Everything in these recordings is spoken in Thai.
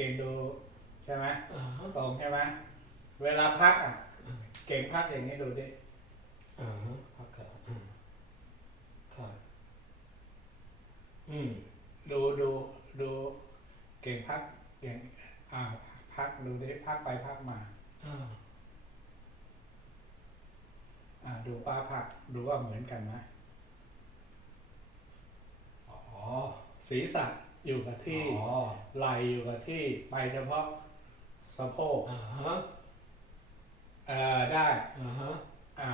ก่งดูใช่ไหมอ่าฮะตรงใช่ไหมเวลาพักอะ เก่งพักอย่างนี้ดูดิอ่าฮะพักขาอ่าครับอืมดูดูดูเก่งพักอย่างอ่าพักดูดิพักไปพักมาอ่าอ่าดูป้าพักดูว่าเหมือนกันไหมอ๋อศีรษะ อยู่กับที่อ๋อไหลอยู่กับที่ไปเฉพาะสะโพกอ่าฮะเอ่อได้อ่าฮะอ่า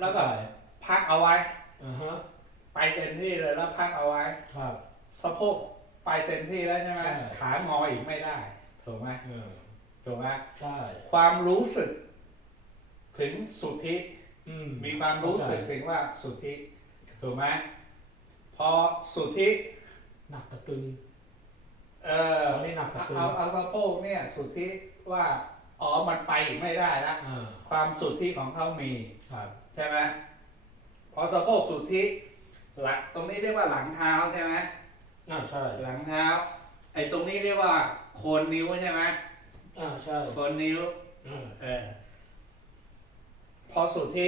แล้วก็พักเอาไว้ อ่าฮะไปเต็มที่เลยแล้วพักเอาไว้ ครับ สะโพกไปเต็มที่แล้วใช่ไหมใช่ ขางออีกไม่ได้ถูกไหมเออถูกไหมใช่ความรู้สึก ถึงสุทธิ อืมมีความรู้สึกถึงว่าสุทธิถูกไหมพอสุทธิหนักกระตึง เออเอานี่หนักกว่าตึงเอาเอาสะโพกเนี่ยสุทธิว่าอ๋อมันไปอีกไม่ได้แล้วอ่าความสุทธิของเขามี ครับใช่ไหมพอสะโพกสุทธิหลังตรงนี้เรียกว่าหลังเท้าใช่ไหมอ่าใช่หลังเท้าไอ้ตรงนี้เรียกว่าโคนนิ้วใช่ไหมอ่าใช่โคนนิ้วอ่าเออพอสุทธิ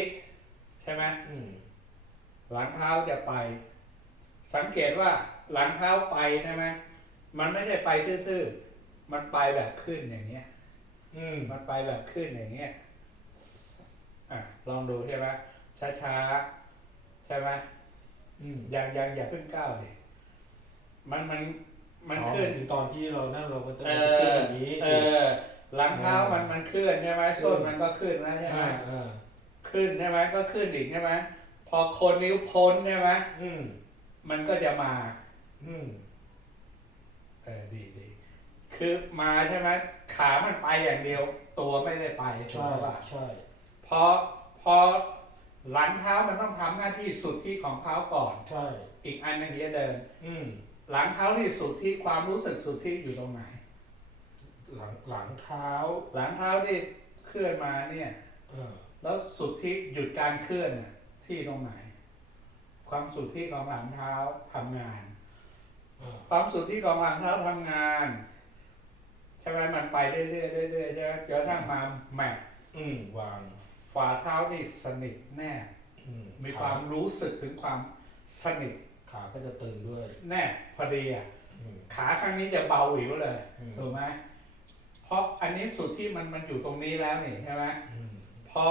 ใช่ไหมอืมหลังเท้าจะไป สังเกตว่าหลังเท้าไปใช่ไหม มันไม่ใช่ไปทื่อๆ มันไปแบบขึ้นอย่างเงี้ย อืม มันไปแบบขึ้นอย่างเงี้ย อะ ลองดูใช่ไหมช้าๆ ใช่ไหมอืมยังยังอย่าเพิ่งก้าวเลยมันมันมันอ๋อขึ้นตอนที่เรานั่นเราก็จะเอขึ้นอแบบนี้เออ หลังเท้ามันมันเคลื่อนใช่ไหมส้นมันก็ขึ้นแล้วใช่ไหมอ่าอ่าขึ้นใช่ไหมก็ขึ้นอีกใช่ไหมพอโคนนิ้วพ้นใช่ไหมอืมมันก็จะมา อืม เออดีดีคือมาใช่ไหมขามันไปอย่างเดียว ตัวไม่ได้ไปถูกใช่ไหมว่าใช่พอพอหลังเท้ามันต้องทำหน้าที่สุดที่ของเท้าก่อนใช่อีกอันหนึงถึงจะเดิน อืมหลังเท้าที่สุดที่ความรู้สึกสุดที่อยู่ตรงไหน หลังหลังเท้า หลังเท้าที่เคลื่อนมาเนี่ยเออแล้วสุดที่หยุดการเคลื่อนน่ะที่ตรงไหน ความสุดที่ของหลังเท้าทำงานเออ ความสุดที่ของหลังเท้าทำงานใช่ไหมมันไปเรื่อยๆเรื่อยๆใช่ไหมจนกระทั่งมาแม็กอืมวางฝ่าเท้านี่สนิทแน่อืมมีความรู้สึกถึงความสนิทขาก็จะตึงด้วย แน่พอดีอะอืมขาข้างนี้จะเบาหวิวเลยอืมถูกไหมเพราะอันนี้สุดที่มันมันอยู่ตรงนี้แล้วนี่ใช่ไหมอืมพอ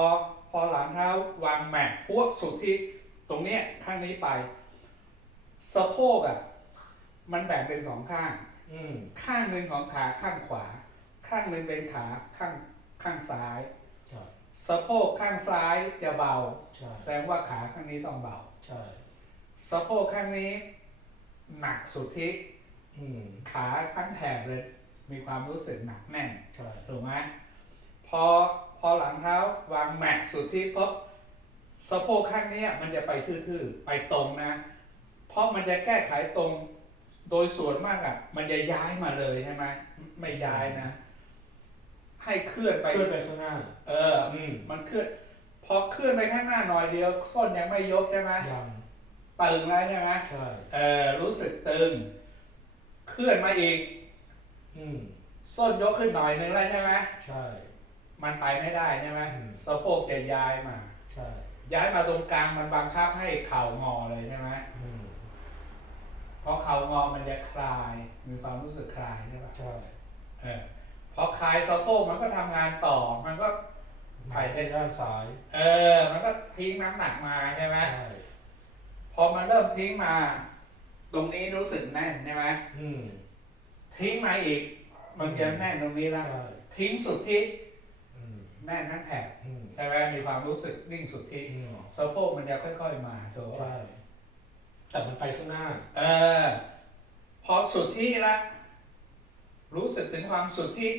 พอหลังเท้าวางแม็กพวกสุดที่ตรงเนี้ยข้างนี้ไป สะโพกอะ มันแบ่งเป็นสองข้าง อืมข้างหนึ่งของขาข้างขวา ข้างหนึ่งเป็นขาข้างข้างซ้ายครับสะโพกข้างซ้ายจะเบา ใช่แสดงว่าขาข้างนี้ต้องเบา ใช่สะโพกข้างนี้ หนักสุดที่ อืมขาทั้งแถบเลย มีความรู้สึกหนักแน่น ใช่ถูกไหมพอพอหลังเท้าวางแม็กสุดที่ปุ๊บสะโพกข้างเนี้ยมันจะไปทื่อๆ ไปตรงนะ เพราะมันจะแก้ไขตรง โดยส่วนมากอะ มันจะย้ายมาเลยใช่ไหมไม่ย้ายนะ ให้เคลื่อนไปเคลื่อนไปข้างหน้า เออ อืมมันเคลื่อนพอเคลื่อนไปข้างหน้าหน่อยเดียวส้นยังไม่ยกใช่ไหมยังตึงแล้วใช่ไหมใช่เออรู้สึกตึง เคลื่อนมาอีก อืมส้นยกขึ้นหน่อยนึงแล้วใช่ไหมใช่ มันไปไม่ได้ใช่ไหมอืมสะโพกจะย้ายมา ใช่ ย้ายมาตรงกลางมันบังคับให้เข่างอเลยใช่ไหมอืม เพราะเข่างอมันจะคลาย มีความรู้สึกคลายใช่ปะใช่เออพอคลายสะโพกมันก็ทำงานต่อ มันก็ถ่ายให้ด้านซ้าย เออ มันก็ทิ้งน้ำหนักมาใช่ไหมใช่พอมันเริ่มทิ้งมา ตรงนี้รู้สึกแน่นใช่ไหมอืมทิ้งมาอีก มันจะแน่นตรงนี้แล้วใช่ทิ้งสุดที่อืมแน่นทั้งแถบอืมใช่ไหมมีความรู้สึกนิ่งสุดที่อืมสะโพกมันจะค่อย ๆ มาถูกปะใช่ แต่มันไปข้างหน้า เออ พอสุดที่ละรู้สึกถึงความสุดที่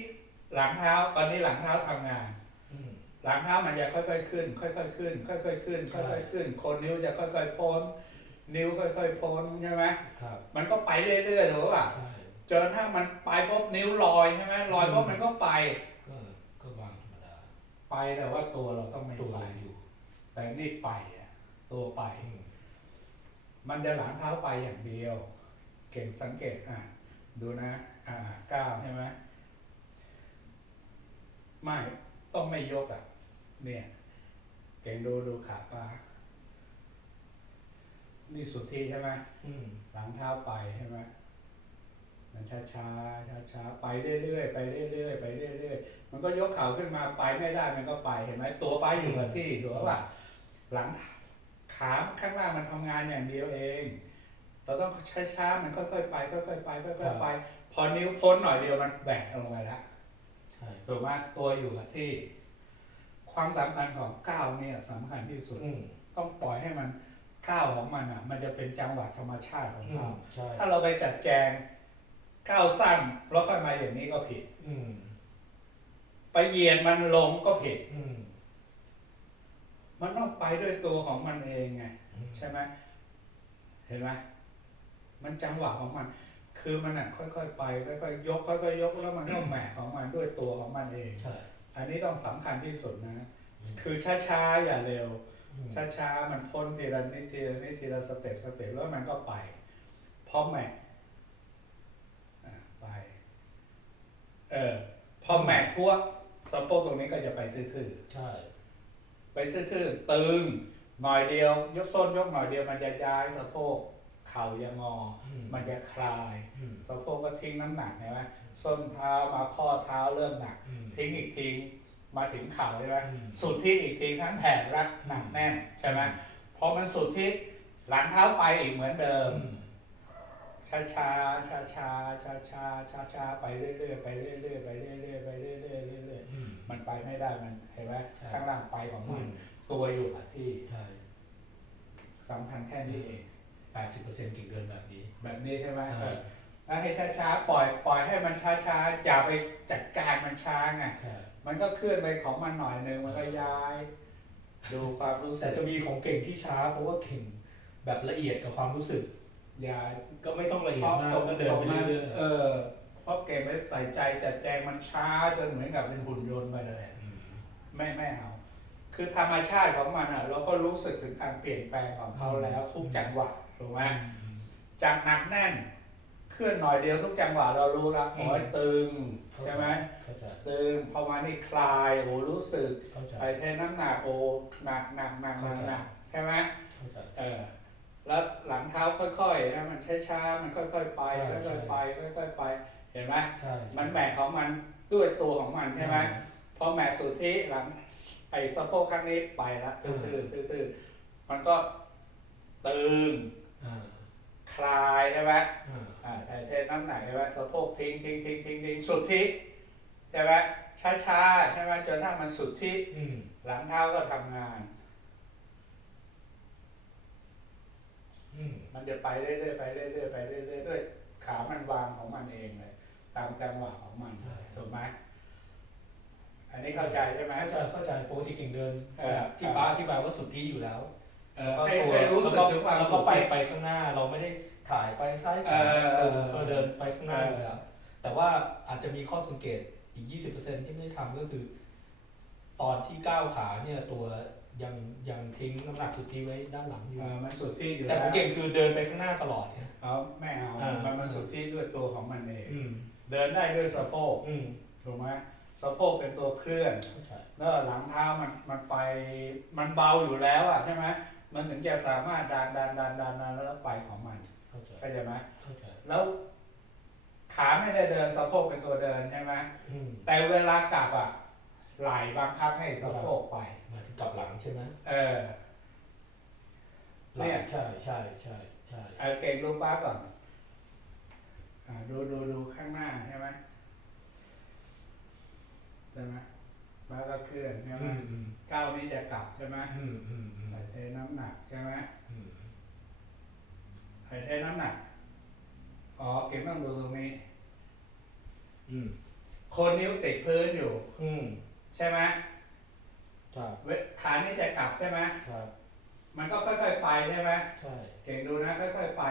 หลังเท้า ตอนนี้หลังเท้าทำงานอืมหลังเท้ามันจะค่อยๆขึ้น ค่อยๆขึ้น ค่อยๆขึ้นใช่ค่อยๆขึ้นโคนนิ้วจะค่อยๆพ้น นิ้วค่อยๆพ้นใช่ไหมครับ มันก็ไปเรื่อยๆถูกป่ะใช่จนกระทั่งมันไปปุ๊บนิ้วลอยใช่ไหมลอยปุ๊บมันก็ไป ก็ก็วางธรรมดา ไปแต่ว่าตัวเราต้องไม่ตัวไปอยู่ แต่นี่ไปอะตัวไปอื มมันจะหลังเท้าไปอย่างเดียว เก่งสังเกตอะดูนะอ่าก้าวใช่ไหมไม่ต้องไม่ยกอะเนี่ยเก่งดูดูขาปลานี่สุดที่ใช่ไหมอืมหลังเท้าไปใช่ไหมมันช้าช้าช้าช้าๆไปเรื่อยๆไปเรื่อยๆไปเรื่อยๆมันก็ยกเข่าขึ้นมาไปไม่ได้มันก็ไปเห็นไหมตัวไปอยู่กับที่ถูกป่ะหลัง ขาข้างล่างมันทำงานอย่างเดียวเอง เราต้องช้าช้าๆมันค่อยๆไปค่อยๆไปค่อยๆไป พอนิ้วพ้นหน่อยเดียวมันแบกลงไปแล้วใช่ถูกไหมตัวอยู่กับที่ ความสำคัญของก้าวเนี่ยสำคัญที่สุดอืมต้องปล่อยให้มันก้าวของมันอะ มันจะเป็นจังหวะธรรมชาติของอืเขามใช่ถ้าเราไปจัดแจงก้าวสั้นแล้วค่อยมาอย่างนี้ก็ผิดอืมไปเหยียดมันลงก็ผิดอื มมันต้องไปด้วยตัวของมันเองไงอืมใช่ไหมเห็นไหมมันจังหวะของมัน คือมันอะค่อยๆไปค่อยๆยกค่อยๆยกแล้วมันก็แหมกของมันด้วยตัวของมันเองใช่อันนี้ต้องสำคัญที่สุดนะอืมคือช้าๆอย่าเร็วอืมช้าๆมันพ้นทีละนิดทีละนิดทีละสเต็ปสเต็ปแล้วมันก็ไปพร้อมแม็กอะไป เออพอแม็กพวกสะโพกตรงนี้ก็จะไปทื่อใช่ๆ ไปทื่อๆตึงหน่อยเดียว ยกส้นยกหน่อยเดียวมันจะย้ายสะโพกเข่าจะงออืมันจะคลายอืมสะโพกก็ทิ้งน้ำหนักเห็นไหมส้นเท้ามาข้อเท้าเริ่มหนักอืมทิ้งอีกทิ้งมาถึงเข่าใช่ไหมอืมสุดที่อีกทีทั้งแผงรักหนักแน่นใช่ไหมพอมันสุดที่หลังเท้าไปอีกเหมือนเดิมอืมช้าช้าช้าช้าช้าช้าช้าช้าๆไปเรื่อยๆไปเรื่อยๆไปเรื่อยๆไปเรื่อยๆเรื่อยอืมๆ มันไปไม่ได้มันเห็นไหมใช่ข้างล่างไปของอืมันมตัวอยู่กับที่ใช่สำคัญแค่นี้เองแปดสิบเปอร์เซ็นต์กิ่งเดินแบบนี้ แบบนี้ใช่ไหมอ่าเออแล้วให้ช้าช้าๆปล่อยปล่อยให้มันช้าช้าๆอย่าไปจัดการมันช้าไงใช่มันก็เคลื่อนไปของมันหน่อยนึงมันก็ย้ายดูความรู้สึแต่กจะมีของเก่งที่ช้าเพราะว่าเก่งแบบละเอียดกับความรู้สึกอย่าก็ไม่ต้องละเอียดมากก็เดินไปเรื่อยเออ เพราะเกมไม่ใส่ใจจัดแจงมันช้าจนเหมือนกับเป็นหุ่นยนต์ไปเลยๆอืมไม่ไม่เอา คือธรรมชาติของมันอะ เราก็รู้สึกถึงการเปลี่ยนแปลงของเขาแล้วทุกจังหวะถูกไหมจากหนักแน่นเคลื่อนหน่อยเดียวทุกจังหวะเรารู้ละโอ้ยตึงใช่ไหมเข้าใจตึงพอมานี่คลายโอ้รู้สึกเข้าใจไปเทน้ำหนักโอ้หนักหนักหนักหนักหนักใช่ไหมเข้าใจเออแล้วหลังเท้าค่อยๆนะมันช้าๆมันค่อย ๆ ไปใช่ค่อยๆไปค่อยๆไป เห็นไหมใช่มันแหมกของมันด้วยตัวของมันใช่ไหมพอแหมกสุดที่หลังไอ้สะโพกข้างนี้ไปละทื่อๆทื่อๆมันก็ตึงอ่าคลายใช่ไหมอ่าอ่าถ่ายเทน้ำหนักใช่ไหมสะโพกทิ้งทิ้งทิ้งทิ้งทิ้งสุดที่ใช่ไหมช้าๆใช่ไหมจนถ้ามันสุดที่อืมหลังเท้าก็ทำงานอืมมันจะไปเรื่อยๆไปเรื่อยๆไปเรื่อยๆด้วยขามันวางของมันเองเลย ตามจังหวะของมันถูกไหมอันนี้เข้าใจใช่ไหมเข้าใจเข้าใจปกติกิ่งเดินเออแบบที่ป้าอธิบายว่าสุดที่อยู่แล้วเออแล้วก็ให้ตัวให้รู้สึกแล้วถึงความแล้วสุก็ขไปไปข้างหน้าเราไม่ได้ถ่ายไปซ้ายขวาเออเออเราเดินไปข้างหน้าอยู่แล้วแต่ว่าอาจจะมีข้อสังเกตอีก 20%ที่ไม่ได้ทำก็คือ ตอนที่ก้าวขาเนี่ยตัวยังยังทิ้งน้ำหนักสุดที่ไว้ด้านหลังอยู่เออมันสุดที่อยู่แต่แล้วของเก่งคือเดินไปข้างหน้าตลอดเนี่ยเอาไม่เอาอ่ามัมันมันสุดที่ด้วยตัวของมันเองอืม เดินได้ด้วยสะโพกอืมถูกไหมสะโพกเป็นตัวเคลื่อน เข้าใจแล้วหลังเท้ามันมันไปมันเบาอยู่แล้วอะใช่ไหมมันถึงจะสามารถดันดันดันดันดันแล้วไปของมันเข้าใจเข้าใจไหมเข้าใจแล้วขาไม่ได้เดินสะโพกเป็นตัวเดินใช่ไหมอืมแต่เวลากลับอะไหลบังคับให้สะโพกไปหมายถึงกลับหลังใช่ไหมเออ หลังเนี่ย ใช่ใช่ใช่ใช่เอาเก่งรูปป้าก่อนอ่า ดูดูดูข้างหน้าใช่ไหมใช่ไหมป้าก็เคลื่อนใช่ไหมอืมอืมก้าวนี้จะกลับใช่ไหมอืมอืมอืมใส่เทน้ำหนักใช่ไหมอืมใส่เทน้ำหนัก อ๋อเก่งต้องดูตรงนี้ อืมโคนนิ้วติดพื้นอยู่ อืมใช่ไหมครับเวขานี่จะกลับใช่ไหมครับ มันก็ค่อยๆไปใช่ไหมใช่ เก่งดูนะค่อยๆไป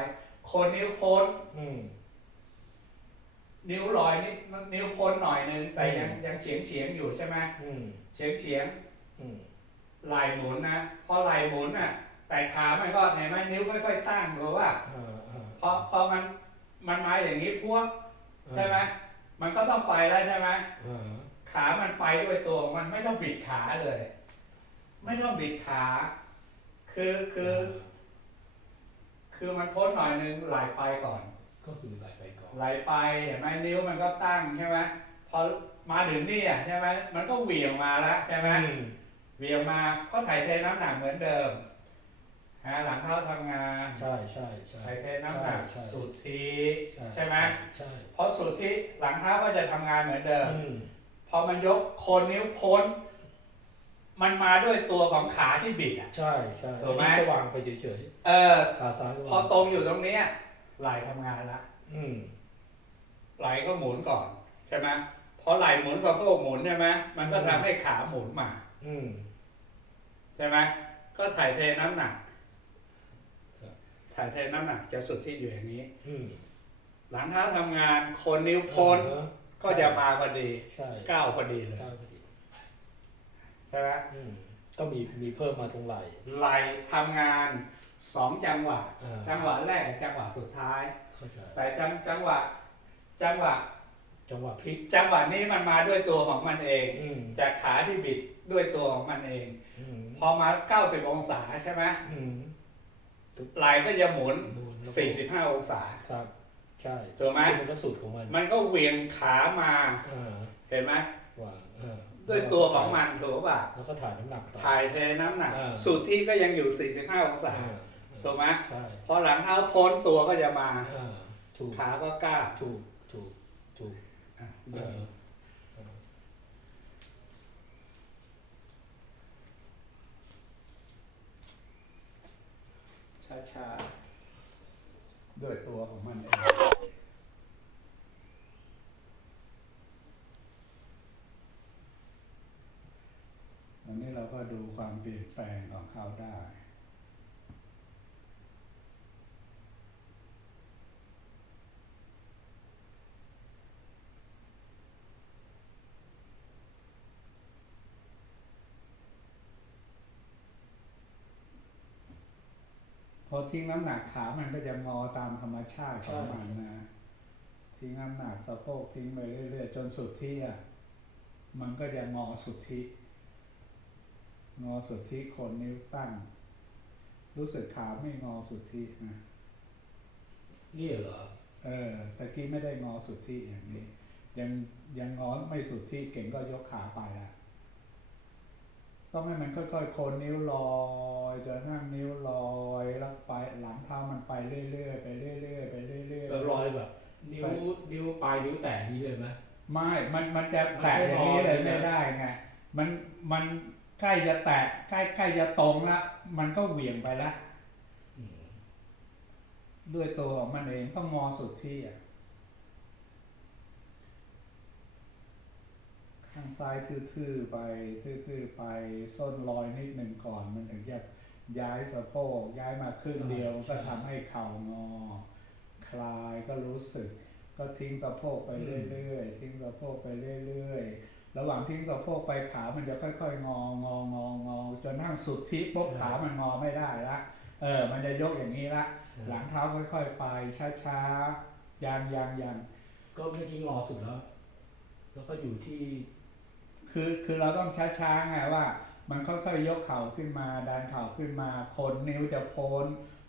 คนนิ้วพ้น อืม นิ้วลอยนิดนิ้วพ้นหน่อยนึงแต่ยังอืมยังเฉียงเฉียงๆอยู่ใช่ไหมอืมเฉียงเฉียงอืมๆไหล่หมุนนะพอไหล่หมุนน่ะ แต่ขามันก็เห็นไหมนิ้วค่อยๆตั้งหรือว่าอ่าอ่าพอพอมันมันมาอย่างนี้พวกใช่ไหมมันก็ต้องไปแล้วใช่ไหมอ่าขขามันไปด้วยตัวมันไม่ต้องบิดขาเลย ไม่ต้องบิดขา คือคือ คือมันพ้นหน่อยนึงไหลไปก่อน ก็คือไหล ไปก่อนไหลไปเห็นไหมนิ้วมันก็ตั้งใช่ไหมพอมาถึงนี่อะใช่ไหมมันก็เหวี่ยงมาแล้วใช่ไหมอืมเหวี่ยงมาก็ถ่ายเทน้ำหนักเหมือนเดิมฮะหลังเท้าทำงานใช่ใช่ใช่ถ่ายเทน้ำหนักใช่สุดทีใช่ใช่ไหมใช่เพราะสุดที่หลังเท้าก็จะทำงานเหมือนเดิมอืมพอมันยกโคนนิ้วพ้น มันมาด้วยตัวของขาที่บิดอะใช่ใช่ถูกไหมอันนี้ก็วางไปเฉยเออๆขาซ้ายก็พอวางตรงอยู่ตรงเนี้ยไหลทำงานละอืม ไหลก็หมุนก่อนใช่ไหมพอไหลหมุนสะโพกหมุนใช่ไหมมันก็ทำให้ขาหมุนมา อืมใช่ไหมก็ถ่ายเทน้ำหนักครับถ่ายเทน้ำหนักจะสุดที่อยู่อย่างนี้ อืมหลังเท้าทำงานโคนนิ้วพ้นเออก็จะมาพอดีใช่ก้าวพอดีเลยก้าวพอดีใช่ไหมอืมก็มีมีเพิ่มมาตรงไหล่ไหลทำงานสองจังหวะอ่าจังหวะแรกกับจังหวะสุดท้ายเข้าใจแต่จังจังหวะ จังหวะจังหวะพลิกจังหวะนี้มันมาด้วยตัวของมันเอง อืมจากขาที่บิดด้วยตัวของมันเอง อืมพอมา 90 องศาใช่ไหมอืมไหลก็จะหมุน หมุนแล้วก็45 องศา ครับ ใช่ถูกไหมมันก็สุดของมันมันก็เหวี่ยงขามาอ่าเห็นไหมวางเออด้วยตัวของมันถูกป่ะแล้วก็ถ่ายน้ำหนักต่อ ถ่ายเทน้ำหนักอ่าสุดที่ก็ยังอยู่ 45 องศาอ่าถูกไหมใช่พอหลังเท้าพ้นตัวก็จะมา อ่าถูกขาก็ก้าวถูก ถูกถูกอะเออช้าๆด้วยตัวของมันเองวันนี้เราก็ดูความเปลี่ยนแปลงของเขาได้ พอทิ้งน้ำหนักขามันก็จะงอตามธรรมชาติของมันนะทิ้งน้ำหนักสะโพกทิ้งไปเรื่อยๆจนสุดที่อะมันก็จะงอสุดที่งอสุดที่โคนนิ้วตั้ง รู้สึกขาไม่งอสุดที่นะนี่เหรอเออตะกี้ไม่ได้งอสุดที่อย่างนี้ ยังยังงอไม่สุดที่เก่งก็ยกขาไปละ ต้องให้มันค่อยๆโคนนิ้วลอยจนนั่งนิ้วลอยแล้วไปหลังเท้ามันไปเรื่อยๆไปเรื่อยๆไปเรื่อยๆแล้วรอยแบบนิ้วนิ้วปลายนิ้วแตะนี้เลยไหมไม่ มันมันจะแตะอย่างนี้เลยไม่ได้ไง มันมันใกล้จะแตะใกล้ใกล้จะตรงละมันก็เหวี่ยงไปละอืมด้วยตัวของมันเองต้องงอสุดที่อะ ข้างซ้ายทื่อๆไปทื่อๆไปส้นลอยนิดหนึ่งก่อนมันถึงจะย้ายสะโพกย้ายมาครึ่งเดียวก็ทำให้เข่างอ คลายก็รู้สึก ก็ทิ้งสะโพกไปเรื่อยๆทิ้งสะโพกไปเรื่อยๆระหว่างทิ้งสะโพกไปขามันจะค่อย ๆ งองององอจนนั่งสุดที่ปุ๊บขามันงอไม่ได้ละเออมันจะยกอย่างนี้ละ หลังเท้าค่อย ๆ ไปช้าๆยางยางยางก็เมื่อกี้งอสุดแล้ว แล้วก็อยู่ที่ คือคือเราต้องช้าๆไงว่า มันค่อยๆยกเข่าขึ้นมาดันเข่าขึ้นมาคนนิ้วจะโพ้น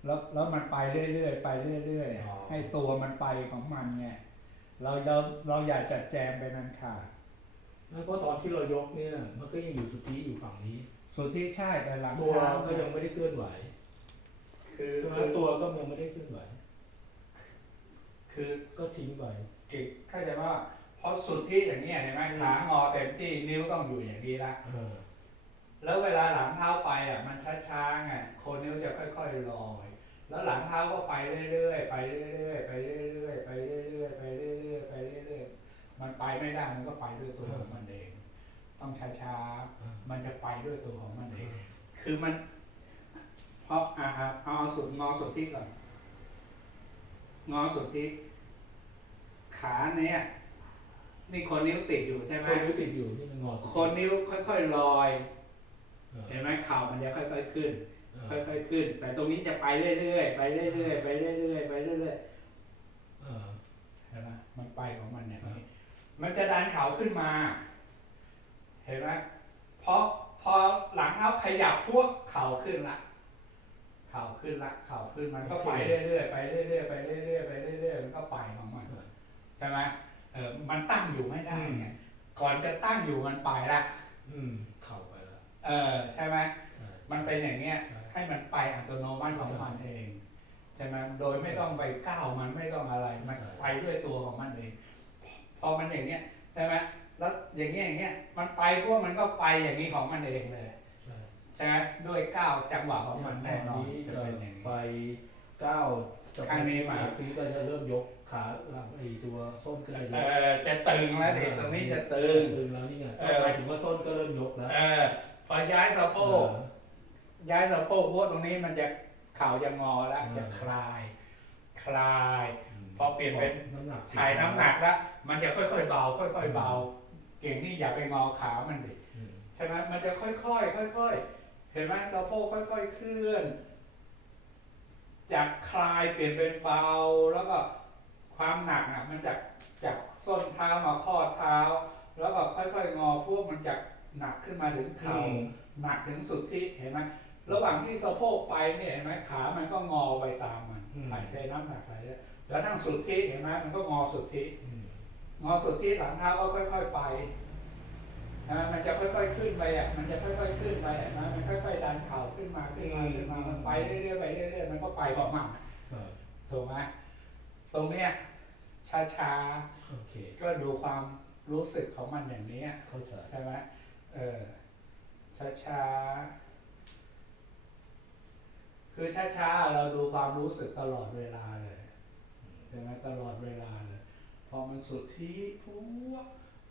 แล้วแล้วมันไปเรื่อยๆไปเรื่อยอ๋อๆให้ตัวมันไปของมันไงเราเราเราอย่าจัดแจงไปนั้นค่ะแล้วก็ตอนที่เรายกเนี่ยมันก็ยังอยู่สุดที่อยู่ฝั่งนี้ สุดที่ใช่แต่หลังตัวเท้าก็ยังไม่ได้เคลื่อนไหวคือใช่ไหมคือตัวก็ยังไม่ได้เคลื่อนไหว คือก็ทิ้งไปกิจเข้าใจว่า พอสุดที่อย่างเนี้ยเห็นไหมขางอเต็มที่นิ้วต้องอยู่อย่างนี้ละเออแล้วเวลาหลังเท้าไปอะมันช้าๆไงโคนนิ้วจะค่อยๆลอยแล้วหลังเท้าก็ไปเรื่อยๆไปเรื่อยๆไปเรื่อยๆไปเรื่อยๆไปเรื่อยๆไปเรื่อยๆมันไปไม่ได้มันก็ไปด้วยตัวของมันเอง ต้องช้าๆมันจะไปด้วยตัวของมันเอง คือมันเพราะอ่าเอาเอาสุดงอสุดที่ก่อนงอสุดที่ขาเนี่ย นี่คนนิ้วติดอยู่ใช่ไหมคนนิ้วติดอยู่นี่มันงอสุดคนนิ้วค่อยๆลอยเออเห็นไหมเข่ามันจะค่อยๆขึ้นเออค่อยๆขึ้น แต่ตรงนี้จะไปเรื่อยๆไปเรื่อยๆไปเรื่อยๆไปเรื่อยเออๆเห็นไหมมันไปของมันอย่างนี้มันจะดันเข่าขึ้นมาห็นไหมพอพอหลังเท้าขยับพวกเข่าขึ้นละเข่าขึ้นละเข่าขึ้นมันก็ไปเรื่อยๆไปเรื่อยๆไปเรื่อยๆไปเรื่อยๆมันก็ไปของมันใช่ไหม เออมันตั้งอยู่ไม่ได้ไงก่อนจะตั้งอยู่มันไปละอืมเข่าไปแล้วเออใช่ไหมใช่มันเป็นอย่างเงี้ยใช่ให้มันไปอัตโนมัติของมันเองใช่ไหมโดยไม่ต้องไปก้าวมันไม่ต้องอะไรมันไปด้วยตัวของมันเอง พอมันอย่างเงี้ยใช่ไหมแล้วอย่างเงี้ยอย่างเงี้ยมันไปพวกมันก็ไปอย่างนี้ของมันเองเลยใช่ใช่ไหมด้วยก้าวจังหวะของมันแน่นอนนี้จะจะเป็นอย่างนี้ไปก้าวจะ ข้างนี้มา ทีนี้ก็จะเริ่มยกขาหลังไอ้ตัวส้นขึ้นไปเอเยอะอจะตึงแล้วดิตรงนี้จะตึง ตึงแล้วนี่ไงเอก็อหมายถึงว่าส้นก็เริ่มยกแล้วเออพอย้ายสะโพกเออย้ายสะโพกพวกตรงนี้มันจะเข่าจะงอแล้วเออจะคลาย คลายมพอเปลี่ยนเป็นน้ำหนักถ่ายน้ำหนักแล้วมันจะค่อยๆเบา ค่อย ๆเบา เก่งนี่อย่าไปงอขามันดิอืมใช่ไหมมันจะค่อยๆค่อย ๆ เห็นไหมสะโพกค่อย ๆ เคลื่อน จากคลายเปลี่ยนเป็นเบาแล้วก็ความหนักอะมันจากจากส้นเท้ามาข้อเท้า แล้วก็ค่อยๆงอพวกมันจากหนักขึ้นมาถึงเข่าหนักถึงสุดที่เห็นไหมระหว่างที่สะโพกไปเนี่ยเห็นไหมขามันก็งอไปตามมันถ่ายเทน้ำหนักถ่ายเทแล้วนั่งสุดที่เห็นไหมมันก็งอสุดที่อืมงอสุดที่หลังเท้าก็ค่อย ๆ ไป นะมันจะค่อยๆขึ้นไปอะ มันจะค่อยๆขึ้นไปอะนะมันค่อยๆดันเข่าขึ้นมาขึ้นมาขึ้นมา มันไปเรื่อยๆไปเรื่อยๆมันก็ไปของมันครับถูกไหมตรงเนี้ยช้าโอเคๆก็ดูความรู้สึกของมันอย่างนี้เข้าใจใช่ไหมเออช้าๆคือช้าๆเราดูความรู้สึกตลอดเวลาเลยใช่ไหมตลอดเวลาเลยพอมันสุดที่พัว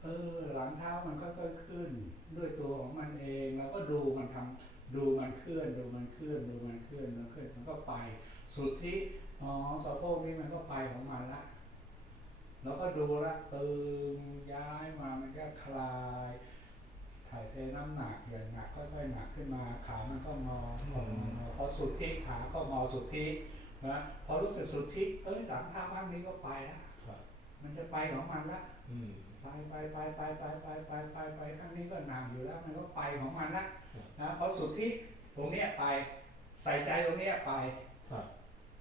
เออหลังเท้ามันก็ค่อยๆขึ้น ด้วยตัวของมันเองเราก็ดูมันทำดูมันเคลื่อนดูมันเคลื่อนดูมันเคลื่อนมันเคลื่อนมันก็ไป สุดที่อ๋อสะโพกนี่มันก็ไปของมันละแล้วก็ดูละตึงย้ายมามันก็คลาย ถ่ายเทน้ำหนักอย่างหนักค่อยๆหนักขึ้นมาขามันก็งออืมองพอสุดที่ขาก็งอสุดที่นะพอรู้สึกสุดที่เอ้ยหลังเท้าข้างนี้ก็ไปละ มันจะไปของมันละอืมไปไปไปไปไปไปไปไปไปข้างนี้ก็หนักอยู่แล้ว มันก็ไปของมันละครับนะพอสุดที่ตรงเนี้ยไป ใส่ใจตรงเนี้ยไปครับ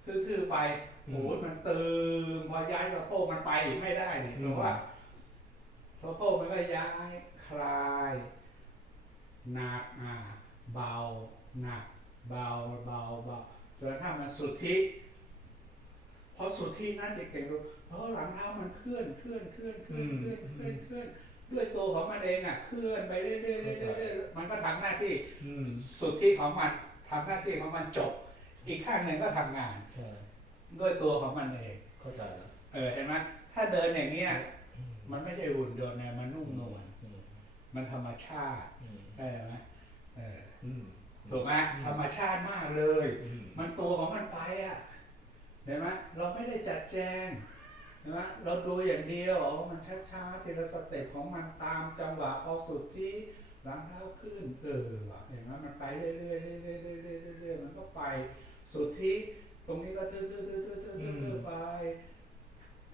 ทื่อๆไปอืมโอ้ยมันตึงพอย้ายสะโพกมันไปอีกไม่ได้เนี่ยอืมเพราะว่าสะโพกมันก็ย้ายคลายหนักอ่าเบาหนักเบาเบาเบาจนกระทั่งมันสุดที่พอสุดที่นั่นจะเก่งรู้ เพราะหลังเท้ามันเคลื่อนเคลื่อนเคลื่อนเคลื่อนเคลื่อนเคลื่อนเคลื่อนด้วยตัวของมันเองอะเคลื่อนไปเรื่อยๆเรื่อยๆเรื่อยๆมันก็ทำหน้าที่อืมสุดที่ของมันทำหน้าที่ของมันจบ อีกข้างหนึ่งก็ทำงานใช่ด้วยตัวของมันเองเข้าใจแล้วเออเห็นไหมถ้าเดินอย่างเงี้ยอืมมันไม่ใช่หุ่นยนต์นะมันนุ่มนวลอืมมันธรรมชาติอืมใช่ไหมเอออืมถูกไหมธรรมชาติมากเลยอืมมันตัวของมันไปอะเห็นไหมเราไม่ได้จัดแจง เห็นไหมเราดูอย่างเดียวอ๋อมันช้าๆทีละสเต็ปของมันตามจังหวะพอสุดที่หลังเท้าขึ้นเออว่ะเห็นไหมมันไปเรื่อยๆเรื่อยๆเรื่อยๆเรื่อยๆเรื่อยๆมันก็ไปสุดที่ตรงนี้ก็ตื้อๆๆๆๆๆๆไป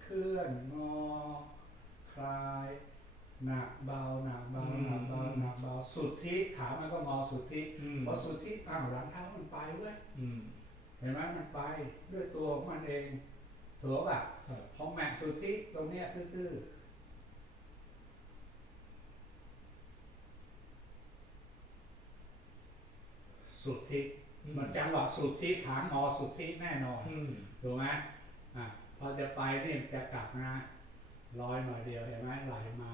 เคลื่อนงอคลายหนักเบาหนักเบาหนักเบาหนักเบาสุดที่ขามันก็งอสุดที่อืมพอสุดที่อ้าวหลังเท้ามันไปเว้ยอืมเห็นไหมมันไปด้วยตัวของมันเอง ถูกป่ะครับพอแม็กสุดที่ตรงเนี้ยตื้อๆสุดที่มันจังหวะสุดที่ขางอสุดที่แน่นอนอืมถูกไหมอะพอจะไปนี่จะกลับนะลอยหน่อยเดียวเห็นไหมไหลมา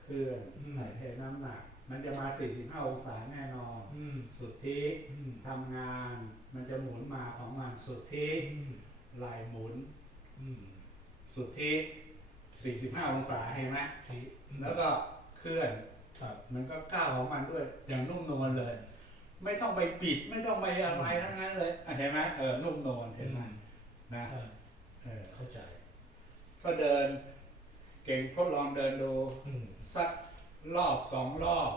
เคลื่อนอืมไหลเทน้ำหนัก มันจะมา 45 องศาแน่นอนอืมสุดที่อืมทำงาน มันจะหมุนมาของมันสุดที่อืมไหลหมุนอืมสุดที่ 45 องศาเห็นไหมที่แล้วก็เคลื่อนครับมันก็ก้าวของมันด้วย อย่างนุ่มนวลเลย ไม่ต้องไปปิดไม่ต้องไปอะไรทั้งนั้นเลยอะเห็นไหมเออนุ่มนวลเห็นไหมนะเออเออเข้าใจ ก็เดิน เก่งทดลองเดินดูอืมสัก รอบสองรอบ